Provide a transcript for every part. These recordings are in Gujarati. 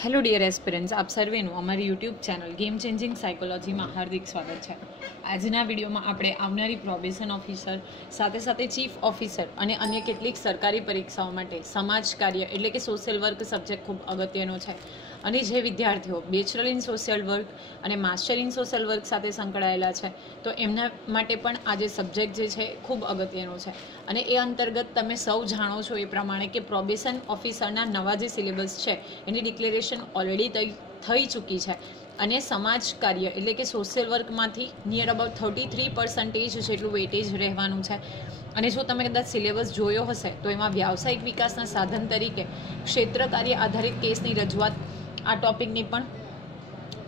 હેલો ડિયર એસ્પિરન્ટ્સ, આપ સર્વેનું અમારી યુટ્યુબ ચેનલ ગેમ ચેન્જિંગ સાયકોલોજીમાં હાર્દિક સ્વાગત છે. આજના વિડીયોમાં આપણે આવનારી પ્રોબેશન ઓફિસર સાથે સાથે ચીફ ઓફિસર અને અન્ય કેટલીક સરકારી પરીક્ષાઓ માટે સમાજ કાર્ય એટલે કે સોશિયલ વર્ક સબ્જેક્ટ ખૂબ અગત્યનો છે અને જે વિદ્યાર્થીઓ બેચલર ઇન સોશિયલ વર્ક અને માસ્ટર ઇન સોશિયલ વર્ક સાથે સંકળાયેલા છે તો એમના માટે પણ આ જે સબ્જેક્ટ જે છે ખૂબ અગત્યનો છે. અને એ અંતર્ગત તમે સૌ જાણો છો એ પ્રમાણે કે પ્રોબેશન ઓફિસરના નવા જે સિલેબસ છે એની ડિક્લેરેશન ઓલરેડી થઈ ચૂકી છે અને સમાજ કાર્ય એટલે કે સોશિયલ વર્કમાંથી નિયર અબાઉટ 33% જેટલું વેટેજ રહેવાનું છે. અને જો તમે કદાચ સિલેબસ જોયો હશે તો એમાં વ્યાવસાયિક વિકાસના સાધન તરીકે ક્ષેત્ર કાર્ય આધારિત કેસની રજૂઆત આ ટોપિકની પણ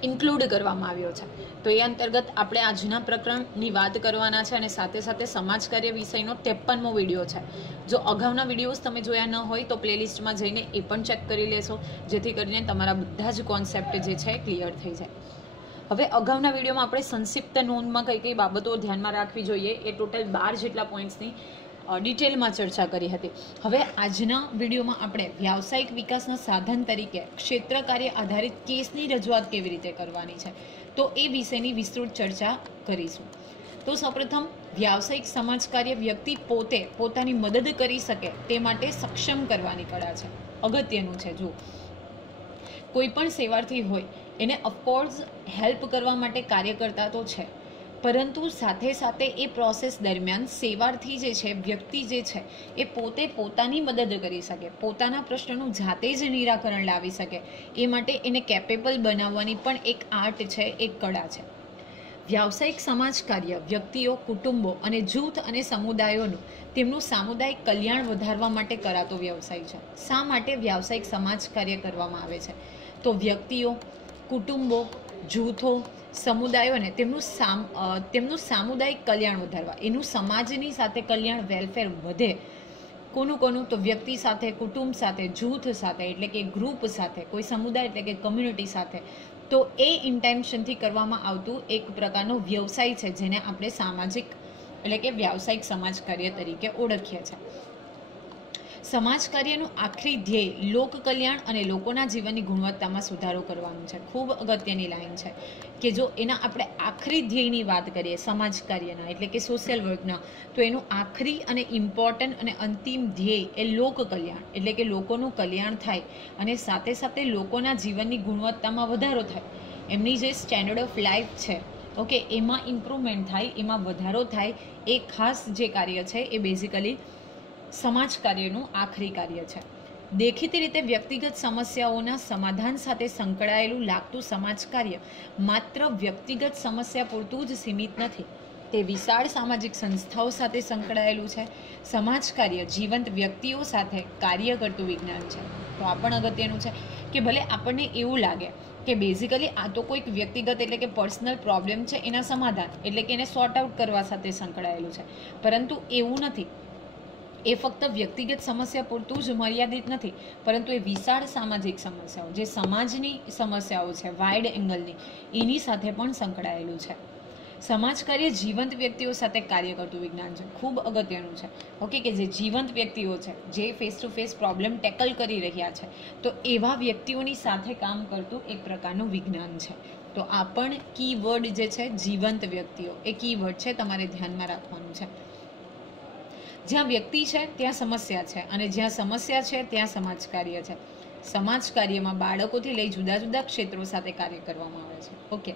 ઇન્ક્લુડ કરવામાં આવ્યો છે. તો એ અંતર્ગત આપણે આજના પ્રકરણની વાત કરવાના છે અને સાથે સાથે સમાજ કાર્ય વિષયનો 53મો વિડીયો છે. જો અગાઉના વિડીયોઝ તમે જોયા ન હોય તો પ્લેલિસ્ટમાં જઈને એ પણ ચેક કરી લેશો, જેથી કરીને તમારા બધા જ કોન્સેપ્ટ જે છે ક્લિયર થઈ જાય. હવે અગાઉના વિડીયોમાં આપણે સંક્ષિપ્ત નોંધમાં કઈ કઈ બાબતો ધ્યાનમાં રાખવી જોઈએ એ ટોટલ 12 જેટલા પોઈન્ટ્સની ડિટેલમાં ચર્ચા કરી હતી. હવે આજના વિડીયોમાં આપણે વ્યાવસાયિક વિકાસના સાધન તરીકે ક્ષેત્ર કાર્ય આધારિત કેસની રજૂઆત કેવી રીતે કરવાની છે તો એ વિષયની વિસ્તૃત ચર્ચા કરીશું. તો સૌપ્રથમ વ્યાવસાયિક સમાજ કાર્ય વ્યક્તિ પોતે પોતાની મદદ કરી શકે તે માટે સક્ષમ કરવાની કળા છે. અગત્યનું છે. જો કોઈ પણ સેવાર્થી હોય એને ઓફકોર્સ હેલ્પ કરવા માટે કાર્યકર્તા તો છે, પરંતુ સાથે સાથે એ પ્રોસેસ દરમિયાન સેવાર્થી જે છે, વ્યક્તિ જે છે એ પોતે પોતાની મદદ કરી શકે, પોતાના પ્રશ્નનું જાતે જ નિરાકરણ લાવી શકે એ માટે એને કેપેબલ બનાવવાની પણ એક આર્ટ છે, એક કળા છે. વ્યાવસાયિક સમાજ કાર્ય વ્યક્તિઓ, કુટુંબો અને જૂથ અને સમુદાયોનું તેમનું સામુદાયિક કલ્યાણ વધારવા માટે કરાતો વ્યવસાય છે. શા માટે વ્યાવસાયિક સમાજ કાર્ય કરવામાં આવે છે? તો વ્યક્તિઓ, કુટુંબો, જૂથો, સમુદાયોને તેમનું સામુદાયિક કલ્યાણ વધારવા, એનું સમાજની સાથે કલ્યાણ વેલફેર વધે. કોનું તો વ્યક્તિ સાથે, કુટુંબ સાથે, જૂથ સાથે એટલે કે ગ્રુપ સાથે, કોઈ સમુદાય એટલે કે કમ્યુનિટી સાથે. તો એ ઇન્ટેન્શનથી કરવામાં આવતું એક પ્રકારનો વ્યવસાય છે જેને આપણે સામાજિક એટલે કે વ્યાવસાયિક સમાજ કાર્ય તરીકે ઓળખીએ છીએ. સમાજ કાર્યનું આખરી ધ્યેય લોક કલ્યાણ અને લોકોના જીવનની ગુણવત્તામાં સુધારો કરવાનું છે. ખૂબ અગત્યની લાઈન છે કે જો એના આપણે આખરી ધ્યેયની વાત કરીએ સમાજ કાર્યના એટલે કે સોશિયલ વર્કના, તો એનું આખરી અને ઇમ્પોર્ટન્ટ અને અંતિમ ધ્યેય એ લોક કલ્યાણ એટલે કે લોકોનું કલ્યાણ થાય અને સાથે સાથે લોકોના જીવનની ગુણવત્તામાં વધારો થાય, એમની જે સ્ટેન્ડર્ડ ઓફ લાઈફ છે ઓકે એમાં ઇમ્પ્રુવમેન્ટ થાય, એમાં વધારો થાય. એ ખાસ જે કાર્ય છે એ બેઝિકલી સમાજ કાર્યનું આખરી કાર્ય છે. દેખીતી રીતે વ્યક્તિગત સમસ્યાઓના સમાધાન સાથે સંકળાયેલું લાગતું સમાજ કાર્ય માત્ર વ્યક્તિગત સમસ્યા પૂરતું જ સીમિત નથી, તે વિશાળ સામાજિક સંસ્થાઓ સાથે સંકળાયેલું છે. સમાજ કાર્ય જીવંત વ્યક્તિઓ સાથે કાર્ય કરતું વિજ્ઞાન છે. તો આ પણ અગત્યનું છે કે ભલે આપણને એવું લાગે કે બેઝિકલી આ તો કોઈક વ્યક્તિગત એટલે કે પર્સનલ પ્રોબ્લેમ છે, એના સમાધાન એટલે કે એને સોર્ટ આઉટ કરવા સાથે સંકળાયેલું છે, પરંતુ એવું નથી. એ ફક્ત વ્યક્તિગત સમસ્યા પૂરતું જ મર્યાદિત નથી, પરંતુ એ વિશાળ સામાજિક સમસ્યાઓ જે સમાજની સમસ્યાઓ છે વાઇડ એંગલની, એની સાથે પણ સંકળાયેલું છે. સમાજ કાર્ય જીવંત વ્યક્તિઓ સાથે કાર્ય કરતું વિજ્ઞાન છે. ખૂબ અગત્યનું છે ઓકે કે જે જીવંત વ્યક્તિઓ છે જે face to face problem tackle કરી રહ્યા છે, તો એવા વ્યક્તિઓની સાથે કામ કરતું એક પ્રકારનું વિજ્ઞાન છે. તો આ પણ કીવર્ડ જે છે જીવંત વ્યક્તિઓ, એ કીવર્ડ છે, તમારે ધ્યાનમાં રાખવાનું છે. જ્યાં વ્યક્તિ છે ત્યાં સમસ્યા છે અને જ્યાં સમસ્યા છે ત્યાં સમાજ કાર્ય છે. સમાજ કાર્યમાં બાળકોથી લઈ જુદા જુદા ક્ષેત્રો સાથે કાર્ય કરવામાં આવે છે. ઓકે,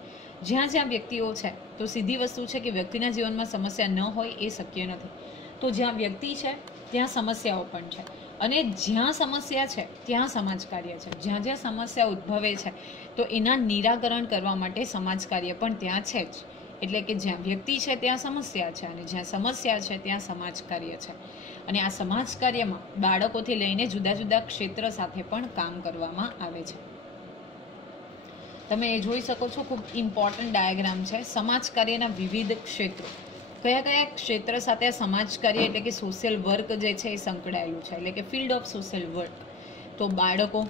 જ્યાં જ્યાં વ્યક્તિઓ છે તો સીધી વસ્તુ છે કે વ્યક્તિના જીવનમાં સમસ્યા ન હોય એ શક્ય નથી. તો જ્યાં વ્યક્તિ છે ત્યાં સમસ્યાઓ પણ છે અને જ્યાં સમસ્યા છે ત્યાં સમાજ કાર્ય છે. જ્યાં જ્યાં સમસ્યા ઉદ્ભવે છે તો એના નિરાકરણ કરવા માટે સમાજ કાર્ય પણ ત્યાં છે જ. એટલે કે જ્યાં વ્યક્તિ છે ત્યાં સમસ્યા છે અને જ્યાં સમસ્યા છે ત્યાં સમાજ કાર્ય છે. અને આ સમાજ કાર્યમાં બાળકોથી લઈને જુદા જુદા ક્ષેત્ર સાથે પણ કામ કરવામાં આવે છે. તમે એ જોઈ શકો છો, ખૂબ ઇમ્પોર્ટન્ટ ડાયાગ્રામ છે. સમાજ કાર્યના વિવિધ ક્ષેત્રો, કયા કયા ક્ષેત્ર સાથે આ સમાજ કાર્ય એટલે કે સોશિયલ વર્ક જે છે એ સંકળાયેલું છે, એટલે કે ફિલ્ડ ઓફ સોશિયલ વર્ક. તો બાળકો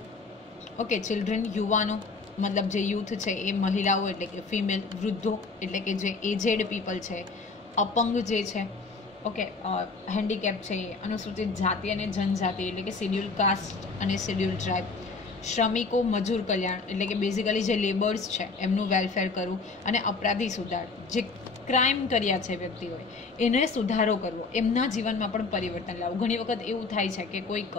ઓકે, ચિલ્ડ્રન, યુવાનો મતલબ જે યુથ છે એ, મહિલાઓ એટલે કે ફિમેલ, વૃદ્ધો એટલે કે જે એજેડ પીપલ છે, અપંગ જે છે ઓકે, હેન્ડીકેપ છે, અનુસૂચિત જાતિ અને જનજાતિ એટલે કે શેડ્યુલ કાસ્ટ અને શેડ્યુલ ટ્રાઇબ, શ્રમિકો મજૂર કલ્યાણ એટલે કે બેઝિકલી જે લેબર્સ છે એમનું વેલફેર કરવું, અને અપરાધી સુધાર, જે ક્રાઇમ કર્યા છે વ્યક્તિઓએ એને સુધારો કરવો, એમના જીવનમાં પણ પરિવર્તન લાવવું. ઘણી વખત એવું થાય છે કે કોઈક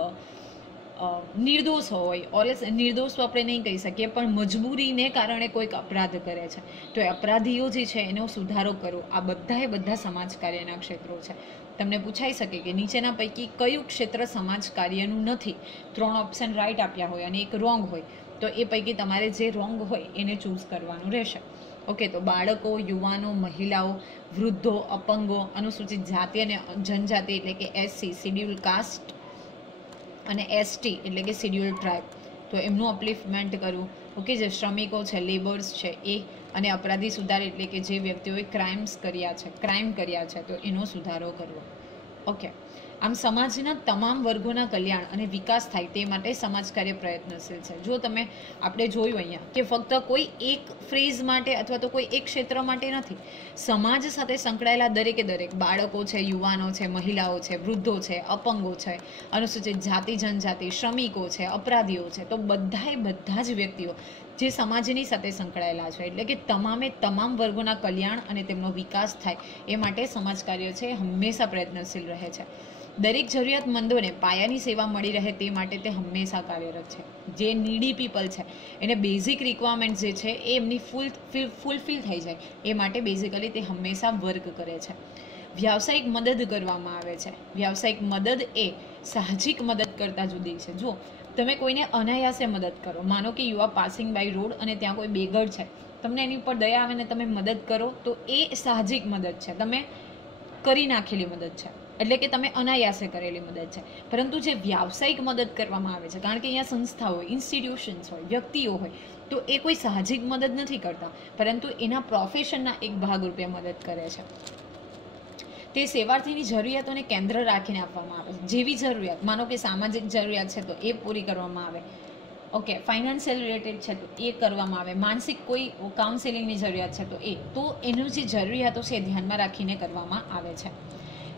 નિર્દોષ હોય, ઓર નિર્દોષ તો આપણે નહીં કહી શકીએ, પણ મજબૂરીને કારણે કોઈક અપરાધ કરે છે, તો એ અપરાધીઓ જે છે એનો સુધારો કરવો. આ બધા સમાજ કાર્યના ક્ષેત્રો છે. તમને પૂછાઈ શકે કે નીચેના પૈકી કયું ક્ષેત્ર સમાજ કાર્યનું નથી? 3 ઓપ્શન રાઈટ આપ્યા હોય અને એક રોંગ હોય, તો એ પૈકી તમારે જે રોંગ હોય એને ચૂઝ કરવાનું રહેશે. ઓકે, તો બાળકો, યુવાનો, મહિલાઓ, વૃદ્ધો, અપંગો, અનુસૂચિત જાતિ અને જનજાતિ એટલે કે SC, શિડ્યુલ કાસ્ટ, અને ST એટલે કે શિડ્યુલ ટ્રાઇબ, તો એમનું અપલિફમેન્ટ કરવું. ઓકે, જે શ્રમિકો છે, લેબર્સ છે એ, અને અપરાધી સુધાર એટલે કે જે વ્યક્તિઓએ ક્રાઇમ કર્યા છે તો એનો સુધારો કરવો. ઓકે, આમ સમાજના તમામ વર્ગોના કલ્યાણ અને વિકાસ થાય તે માટે સમાજ કાર્ય પ્રયત્નશીલ છે. જો તમે આપણે જોયું અહીંયા કે ફક્ત કોઈ એક ફ્રેઝ માટે અથવા તો કોઈ એક ક્ષેત્ર માટે નથી, સમાજ સાથે સંકળાયેલા દરેકે દરેક બાળકો છે, યુવાનો છે, મહિલાઓ છે, વૃદ્ધો છે, અપંગો છે, અનુસૂચિત જાતિ જનજાતિ, શ્રમિકો છે, અપરાધીઓ છે, તો બધા જ વ્યક્તિઓ જે સમાજની સાથે સંકળાયેલા છે, એટલે કે તમામ વર્ગોના કલ્યાણ અને તેમનો વિકાસ થાય એ માટે સમાજ કાર્ય છે હંમેશા પ્રયત્નશીલ રહે છે. દરેક જરૂરિયાતમંદોને પાયાની સેવા મળી રહે તે માટે તે હંમેશા કાર્યરત છે. જે નીડી પીપલ છે એને બેઝિક રિક્વાયરમેન્ટ જે છે એ એમની ફૂલફિલ થઈ જાય એ માટે બેઝિકલી તે હંમેશા વર્ક કરે છે. વ્યાવસાયિક મદદ કરવામાં આવે છે. વ્યાવસાયિક મદદ એ સાહજિક મદદ કરતાં જુદી છે. જો તમે કોઈને અનાયાસે મદદ કરો, માનો કે you are passing by road અને ત્યાં કોઈ બેગર છે, તમને એની ઉપર દયા આવે ને તમે મદદ કરો, તો એ સાહજિક મદદ છે, તમે કરી નાખેલી મદદ છે, એટલે કે તમે અનાયાસે કરેલી મદદ છે. પરંતુ જે વ્યાવસાયિક મદદ કરવામાં આવે છે, કારણ કે અહીંયા સંસ્થા હોય, ઇન્સ્ટિટ્યુશન્સ હોય, વ્યક્તિઓ હોય, તો એ કોઈ સાહજિક મદદ નથી કરતા, પરંતુ એના પ્રોફેશનના એક ભાગરૂપે મદદ કરે છે. તે સેવાર્થીની જરૂરિયાતોને કેન્દ્ર રાખીને આપવામાં આવે છે. જેવી જરૂરિયાત, માનો કે સામાજિક જરૂરિયાત છે તો એ પૂરી કરવામાં આવે, ઓકે, ફાઇનાન્શિયલ રિલેટેડ છે તો એ કરવામાં આવે, માનસિક કોઈ કાઉન્સેલિંગની જરૂરિયાત છે તો એનું જે જરૂરિયાતો છે એ ધ્યાનમાં રાખીને કરવામાં આવે છે.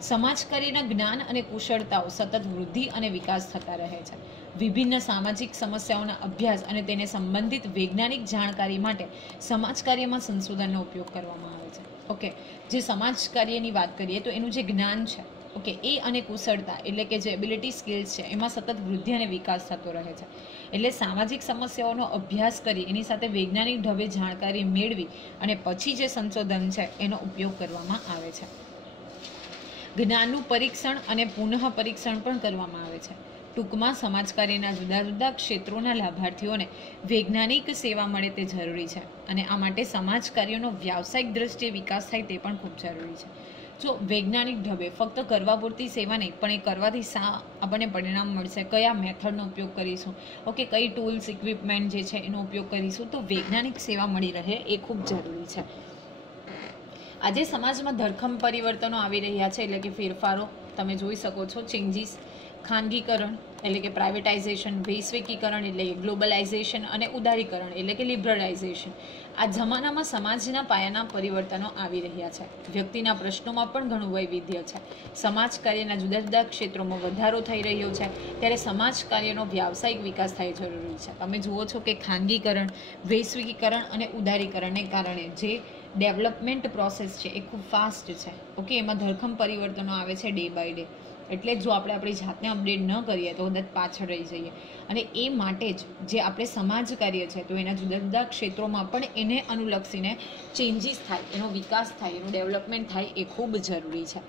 સમાજ કાર્યના જ્ઞાન અને કુશળતાઓ સતત વૃદ્ધિ અને વિકાસ થતા રહે છે. વિભિન્ન સામાજિક સમસ્યાઓના અભ્યાસ અને તેને સંબંધિત વૈજ્ઞાનિક જાણકારી માટે સમાજ કાર્યમાં સંશોધનનો ઉપયોગ કરવામાં આવે છે. ઓકે, જે સમાજ કાર્યની વાત કરીએ તો એનું જે જ્ઞાન છે, ઓકે, એ અને કુશળતા એટલે કે જે એબિલિટી સ્કિલ્સ છે એમાં સતત વૃદ્ધિ અને વિકાસ થતો રહે છે. એટલે સામાજિક સમસ્યાઓનો અભ્યાસ કરી એની સાથે વૈજ્ઞાનિક ઢબે જાણકારી મેળવી અને પછી જે સંશોધન છે એનો ઉપયોગ કરવામાં આવે છે. જ્ઞાનનું પરીક્ષણ અને પુનઃ પરીક્ષણ પણ કરવામાં આવે છે. ટૂંકમાં સમાજ કાર્યના જુદા જુદા ક્ષેત્રોના લાભાર્થીઓને વૈજ્ઞાનિક સેવા મળે તે જરૂરી છે, અને આ માટે સમાજ કાર્યનો વ્યાવસાયિક દ્રષ્ટિએ વિકાસ થાય તે પણ ખૂબ જરૂરી છે. જો વૈજ્ઞાનિક ઢબે ફક્ત કરવા પૂરતી સેવા નહીં, પણ એ કરવાથી આપણને પરિણામ મળશે, કયા મેથડનો ઉપયોગ કરીશું, ઓકે, કઈ ટૂલ્સ ઇક્વિપમેન્ટ જે છે એનો ઉપયોગ કરીશું, તો વૈજ્ઞાનિક સેવા મળી રહે એ ખૂબ જરૂરી છે. આજે સમાજમાં ધરખમ પરિવર્તનો આવી રહ્યા છે, એટલે કે ફેરફારો તમે જોઈ શકો છો. ચેન્જીસ, ખાનગીકરણ એટલે કે પ્રાઇવેટાઇઝેશન, વૈશ્વિકીકરણ એટલે કે ગ્લોબલાઇઝેશન, અને ઉદારીકરણ એટલે કે લિબરલાઇઝેશન. આ જમાનામાં સમાજના પાયાના પરિવર્તનો આવી રહ્યા છે. વ્યક્તિના પ્રશ્નોમાં પણ ઘણું વૈવિધ્ય છે. સમાજ કાર્યના જુદા જુદા ક્ષેત્રોમાં વધારો થઈ રહ્યો છે, ત્યારે સમાજ કાર્યનો વ્યાવસાયિક વિકાસ થાય જરૂરી છે. તમે જુઓ છો કે ખાનગીકરણ, વૈશ્વિકીકરણ અને ઉદારીકરણને કારણે જે ડેવલપમેન્ટ પ્રોસેસ છે એ ખૂબ ફાસ્ટ છે. ઓકે, એમાં ધરખમ પરિવર્તનો આવે છે ડે બાય ડે. એટલે જો આપણે આપણી જાતને અપડેટ ન કરીએ તો કદાચ પાછળ રહી જઈએ, અને એ માટે જ જે આપણે સમાજ કાર્ય છે તો એના જુદા જુદા ક્ષેત્રોમાં પણ એને અનુલક્ષીને ચેન્જીસ થાય, એનો વિકાસ થાય, એનું ડેવલપમેન્ટ થાય એ ખૂબ જરૂરી છે.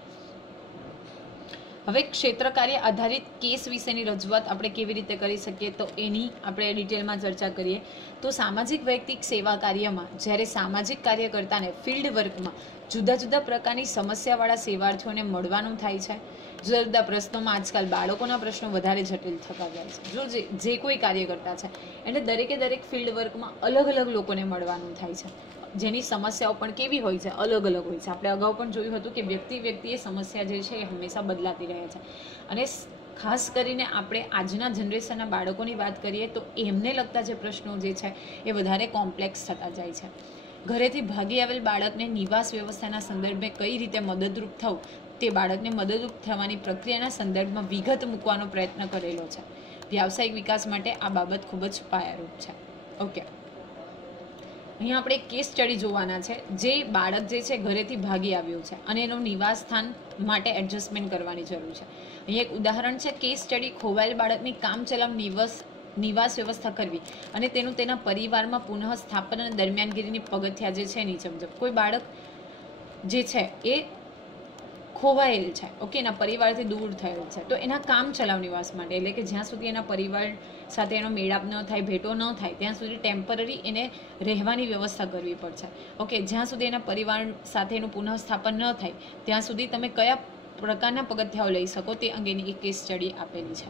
હવે ક્ષેત્ર કાર્ય આધારિત કેસ વિશેની રજૂઆત આપણે કેવી રીતે કરી શકીએ તો એની આપણે ડિટેલમાં ચર્ચા કરીએ. તો સામાજિક વૈયક્તિક સેવા કાર્યમાં જ્યારે સામાજિક કાર્યકર્તાને ફિલ્ડ વર્કમાં જુદા જુદા પ્રકારની સમસ્યાવાળા સેવાર્થીઓને મળવાનું થાય છે. જુદા જુદા પ્રશ્નોમાં આજકાલ બાળકોના પ્રશ્નો વધારે જટિલ થતા જાય છે. જો જે કોઈ કાર્યકર્તા છે એટલે દરેક ફિલ્ડ વર્કમાં અલગ અલગ લોકોને મળવાનું થાય છે, જેની સમસ્યાઓ પણ કેવી હોય છે, અલગ અલગ હોય છે. આપણે અગાઉ પણ જોયું હતું કે વ્યક્તિએ સમસ્યા જે છે એ હંમેશા બદલાતી રહે છે, અને ખાસ કરીને આપણે આજના જનરેશનના બાળકોની વાત કરીએ તો એમને લગતા જે પ્રશ્નો જે છે એ વધારે કોમ્પ્લેક્સ થતા જાય છે. ઘરેથી ભાગી આવેલ બાળકને નિવાસ વ્યવસ્થાના સંદર્ભે કઈ રીતે મદદરૂપ થવું તે બાળકને મદદરૂપ થવાની પ્રક્રિયાના સંદર્ભમાં વિગત મૂકવાનો પ્રયત્ન કરેલો છે. વ્યાવસાયિક વિકાસ માટે આ બાબત ખૂબ જ પાયારૂપ છે. ઓકે, અહીંયા આપણે કેસ સ્ટડી જોવાના છે. જે બાળક જે છે ઘરેથી ભાગી આવ્યું છે અને એનું નિવાસ સ્થાન માટે એડજસ્ટમેન્ટ કરવાની જરૂર છે. અહીંયા એક ઉદાહરણ છે કેસ સ્ટડી. ખોવાયેલ બાળકની કામચલાઉ નિવાસ વ્યવસ્થા કરવી અને તેના પરિવારમાં પુનઃ સ્થાપન અને દરમિયાનગીરીની પગથિયા જે છે નીચે મુજબ. કોઈ બાળક જે છે એ ખોવાયેલ છે, ઓકે, એના પરિવારથી દૂર થયેલ છે, તો એના કામ ચલાવ નિવાસ માટે, એટલે કે જ્યાં સુધી એના પરિવાર સાથે એનો મેળાપ ન થાય, ભેટો ન થાય, ત્યાં સુધી ટેમ્પરરી એને રહેવાની વ્યવસ્થા કરવી પડશે. ઓકે, જ્યાં સુધી એના પરિવાર સાથે એનું પુનઃસ્થાપન ન થાય ત્યાં સુધી તમે કયા પ્રકારના પગથિયાઓ લઈ શકો તે અંગેની એક કેસ સ્ટડી આપેલી છે.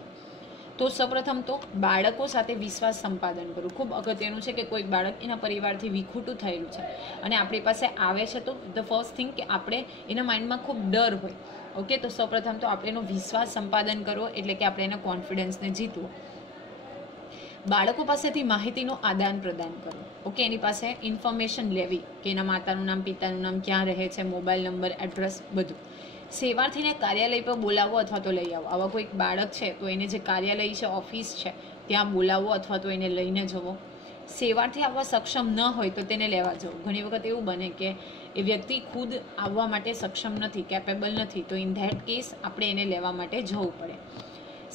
તો સૌપ્રથમ તો બાળકો સાથે વિશ્વાસ સંપાદન કરવું ખૂબ અગત્યનું છે. કે કોઈ બાળક એના પરિવારથી વિખૂટું થયેલું છે અને આપણી પાસે આવે છે, તો ધ ફર્સ્ટ થિંગ કે આપણે એના માઇન્ડમાં ખૂબ ડર હોય. ઓકે, તો સૌપ્રથમ તો આપણે એનો વિશ્વાસ સંપાદન કરવો, એટલે કે આપણે એના કોન્ફિડન્સને જીતવો. બાળકો પાસેથી માહિતીનું આદાન પ્રદાન કરવું. ઓકે, એની પાસે ઇન્ફોર્મેશન લેવી કે એના માતાનું નામ, પિતાનું નામ, ક્યાં રહે છે, મોબાઈલ નંબર, એડ્રેસ, બધું. સેવાર્થીને કાર્યાલય પર બોલાવવો અથવા તો લઈ આવો. આવા કોઈક બાળક છે તો એને જે કાર્યાલય છે, ઓફિસ છે, ત્યાં બોલાવવો અથવા તો એને લઈને જવો. સેવાર્થી આવવા સક્ષમ ન હોય તો તેને લેવા જવું. ઘણી વખત એવું બને કે એ વ્યક્તિ ખુદ આવવા માટે સક્ષમ નથી, કેપેબલ નથી, તો ઇન ધેટ કેસ આપણે એને લેવા માટે જવું પડે.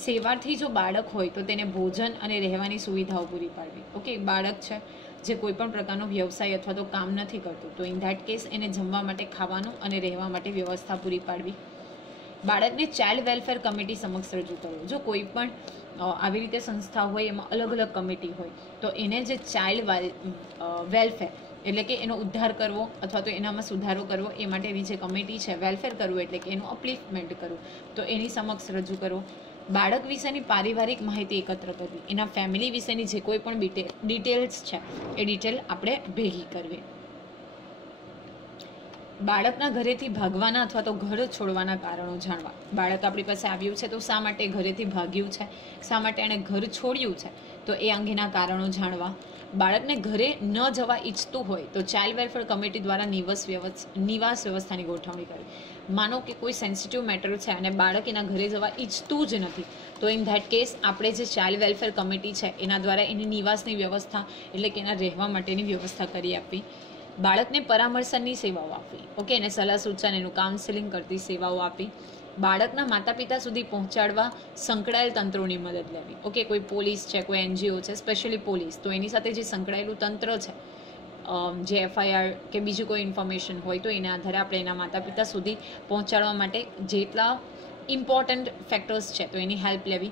સેવાર્થી જો બાળક હોય તો તેને ભોજન અને રહેવાની સુવિધાઓ પૂરી પાડવી. ઓકે, બાળક છે જે કોઈ પણ પ્રકારનો વ્યવસાય અથવા તો કામ નથી કરતું, તો ઇન ધેટ કેસ એને જમવા માટે, ખાવાનું અને રહેવા માટે વ્યવસ્થા પૂરી પાડવી. બાળકને ચાઇલ્ડ વેલફેર કમિટી સમક્ષ રજૂ કરવું. જો કોઈ પણ આવી રીતે સંસ્થા હોય, એમાં અલગ અલગ કમિટી હોય, તો એને જે ચાઇલ્ડ વેલફેર એટલે કે એનો ઉદ્ધાર કરવો અથવા તો એનામાં સુધારો કરવો, એ માટેની જે કમિટી છે, વેલફેર કરવું એટલે કે એનું અપલિફમેન્ટ કરવું, તો એની સમક્ષ રજૂ કરવું. બાળક વિશેની પારિવારિક માહિતી એકત્ર કરવી. એના ફેમિલી વિશેની જે કોઈ પણ ડિટેલ્સ છે એ ડિટેલ આપણે ભેગી કરવી. બાળકના ઘરેથી ભાગવાના અથવા તો ઘર છોડવાના કારણો જાણવા. બાળક આપણી પાસે આવ્યું છે તો શા માટે ઘરેથી ભાગ્યું છે, શા માટે એણે ઘર છોડ્યું છે, તો એ અંગેના કારણો જાણવા. બાળકને ઘરે ન જવા ઈચ્છતું હોય તો ચાઇલ્ડ વેલફેર કમિટી દ્વારા નિવાસ વ્યવસ્થાની ગોઠવણી કરવી. માનો કે કોઈ સેન્સિટિવ મેટર છે અને બાળક એના ઘરે જવા ઈચ્છતું જ નથી, તો ઇન ધેટ કેસ આપણે જે ચાઇલ્ડ વેલફેર કમિટી છે એના દ્વારા એની નિવાસની વ્યવસ્થા એટલે કે એના રહેવા માટેની વ્યવસ્થા કરી આપવી. બાળકને પરામર્શનની સેવાઓ આપવી. ઓકે, એને સલાહ સૂચન, એનું કાઉન્સેલિંગ કરતી સેવાઓ આપી. બાળકના માતા પિતા સુધી પહોંચાડવા સંકળાયેલ તંત્રોની મદદ લેવી. ઓકે, કોઈ પોલીસ છે, કોઈ એનજીઓ છે, સ્પેશિયલી પોલીસ, તો એની સાથે જે સંકળાયેલું તંત્ર છે, જે એફઆઈઆર કે બીજું કોઈ ઇન્ફોર્મેશન હોય તો એના આધારે આપણે એના માતા પિતા સુધી પહોંચાડવા માટે જેટલા ઇમ્પોર્ટન્ટ ફેક્ટર્સ છે તો એની હેલ્પ લેવી.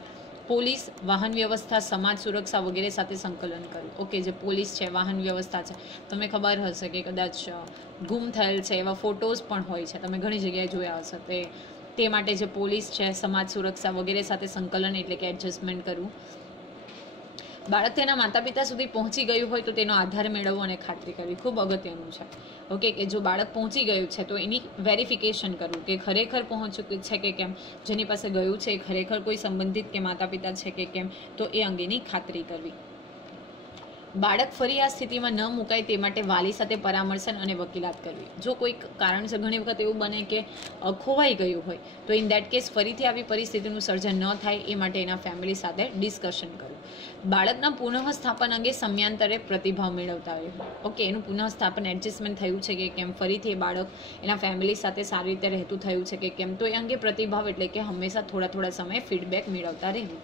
પોલીસ, વાહન વ્યવસ્થા, સમાજ સુરક્ષા વગેરે સાથે સંકલન કરવું. ઓકે, જે પોલીસ છે, વાહન વ્યવસ્થા છે, તમને ખબર હશે કે કદાચ ગુમ થયેલ છે એવા ફોટોઝ પણ હોય છે, તમે ઘણી જગ્યાએ જોયા હશે. તે માટે જે પોલીસ છે, સમાજ સુરક્ષા વગેરે સાથે સંકલન એટલે કે એડજસ્ટમેન્ટ કરવું. બાળક તેના માતા પિતા સુધી પહોંચી ગયું હોય તો તેનો આધાર મેળવવો અને ખાતરી કરવી ખૂબ અગત્યનું છે. ઓકે, કે જો બાળક પહોંચી ગયું છે તો એની વેરિફિકેશન કરવું કે ખરેખર પહોંચ્યું છે કે કેમ, જેની પાસે ગયું છે એ ખરેખર કોઈ સંબંધિત કે માતા પિતા છે કે કેમ, તો એ અંગેની ખાતરી કરવી. બાળક ફરી આ સ્થિતિમાં ન મુકાય તે માટે વાલી સાથે પરામર્શન અને વકીલાત કરવી. જો કોઈક કારણસર ઘણી વખત એવું બને કે ખોવાઈ ગયું હોય તો ઇન ધેટ કેસ ફરીથી આવી પરિસ્થિતિનું સર્જન ન થાય એ માટે એના ફેમિલી સાથે ડિસ્કશન કરવું. બાળકના પુનઃસ્થાપન અંગે સમયાંતરે પ્રતિભાવ મેળવતા હોય. ઓકે, એનું પુનઃસ્થાપન એડજસ્ટમેન્ટ થયું છે કે કેમ, ફરીથી એ બાળક એના ફેમિલી સાથે સારી રીતે રહેતું થયું છે કે કેમ, તો એ અંગે પ્રતિભાવ એટલે કે હંમેશા થોડા સમયે ફીડબેક મેળવતા રહેવું.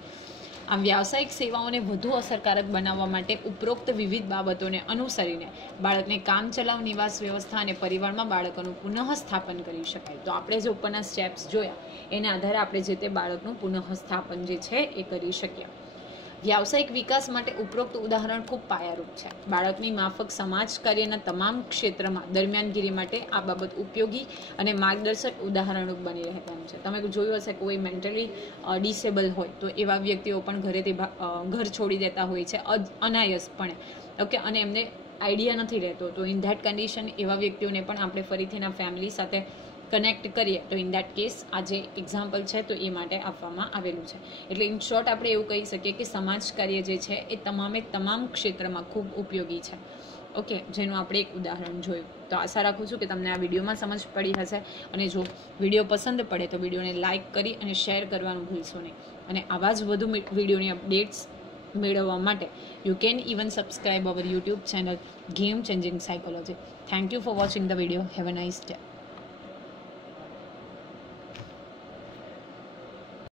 આમ વ્યાવસાયિક સેવાઓને વધુ અસરકારક બનાવવા માટે ઉપરોક્ત વિવિધ બાબતોને અનુસરીને બાળકને કામચલાઉ નિવાસ વ્યવસ્થા અને પરિવારમાં બાળકોનું પુનઃસ્થાપન કરી શકાય. તો આપણે જે ઉપરના સ્ટેપ્સ જોયા એના આધારે આપણે જે તે બાળકનું પુનઃસ્થાપન જે છે એ કરી શકીએ. વ્યાવસાયિક વિકાસ માટે ઉપરોક્ત ઉદાહરણ ખૂબ પાયારૂપ છે. બાળકની માફક સમાજ કાર્યના તમામ ક્ષેત્રમાં દરમિયાનગીરી માટે આ બાબત ઉપયોગી અને માર્ગદર્શક ઉદાહરણરૂપ બની રહેવાનું છે. તમે જોયું હશે કોઈ મેન્ટલી ડિસેબલ હોય તો એવા વ્યક્તિઓ પણ ઘરેથી ઘર છોડી દેતા હોય છે અનાયસપણે. ઓકે, અને એમને આઈડિયા નથી રહેતો, તો ઇન ધેટ કન્ડિશન એવા વ્યક્તિઓને પણ આપણે ફરીથી એના ફેમિલી સાથે કનેક્ટ કરીએ તો ઇન ધેટ કેસ આ જે એક્ઝામ્પલ છે તો એ માટે આપવામાં આવેલું છે. એટલે ઇન શોર્ટ આપણે એવું કહી શકીએ કે સમાજ કાર્ય જે છે એ તમામ ક્ષેત્રમાં ખૂબ ઉપયોગી છે. ઓકે, જેનું આપણે એક ઉદાહરણ જોયું. તો આશા રાખું છું કે તમને આ વિડીયોમાં સમજ પડી હશે, અને જો વિડીયો પસંદ પડે તો વિડીયોને લાઇક કરી અને શેર કરવાનું ભૂલશો નહીં. અને આવા જ વધુ વિડીયોની અપડેટ્સ મેળવવા માટે you can even subscribe our YouTube channel game changing psychology. Thank you for watching the video. Have a nice day.